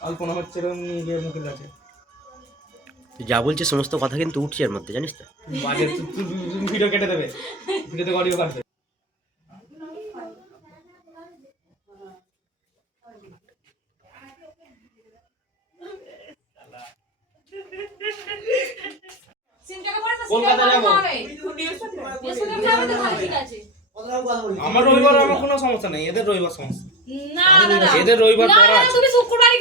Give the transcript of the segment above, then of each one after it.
আলপনা হচ্ছে এরকম নিয়ে গিয়ে মুখের কাছে যা বলছে সমস্ত কথা কিন্তু উঠছে এর মধ্যে জানিস তো? বাজে ভিডিও কেটে দেবে। ভিডিওতে অডিও কাটবে কলকাতা যাব। আমার রবিবার আমার কোনো সমস্যা নেই এদের রবিবার সমস্যা। না না না এদের রবিবার তুমি শুক্রবারই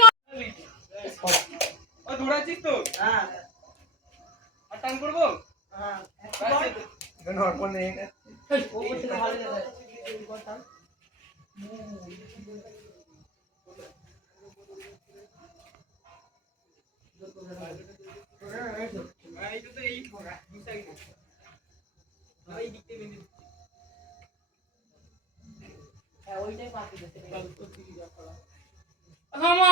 করো। দৌড়াচ্ছিস তো? হ্যাঁ। আর টান করব? হ্যাঁ। নরমাল নেই থামো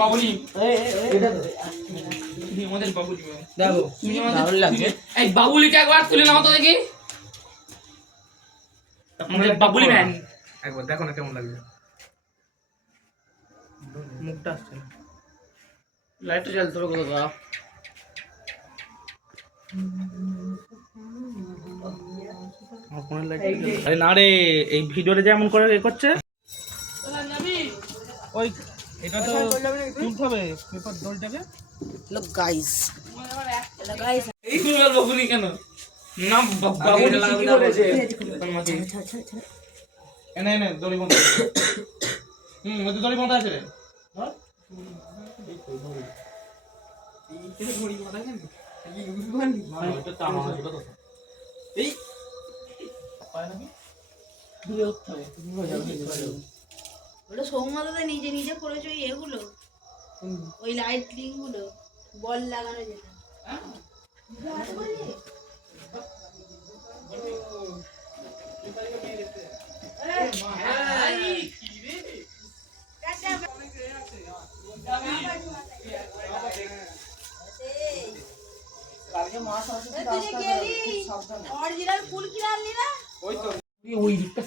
বাবুলি। আমাদের বাবুলি দেখো তুমি আমাদের এই বাবুলিটা একবার তুলে নাও তো দেখি। আমাদের বাবুলি ম্যান একবার দেখো না কেমন লাগছে। মুখটা আসছে না। লাইটটা জ্বালতে হবে কোথাও আমার আরে না রে এই ভিডিওটা যেমন করে এ করছে? ওই এটা তো তুলতে হবে পেপার দলটাকে। এই ফুলগাল বাবুলি কেন? না বা- বাবুলি ঠিকই বলেছে। আমাকে। এনে এনে দড়ি বন্ধ। হুম ওদের দড়ি বন্ধ আছে রে। ধর। না, তো। পায় নাকি? ওটা সৌমদাদা নিজে নিজে করেছে ওই এগুলো ওই লাইটিংগুলো বল লাগানো যেটা ওই দিকটা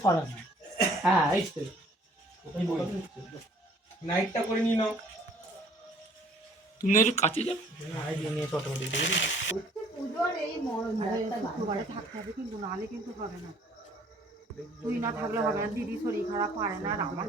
হ্যাঁ এই তো নাইটটা করে নিয়ে নাও। তুমি একটু কাছে যাও। পুজোর এই মরণ শুক্রবারে থাকতে হবে কিন্তু নাহলে কিন্তু হবে না। তুই না থাকলে হবে না। দিদি শরীর খারাপ পারে না আর আমার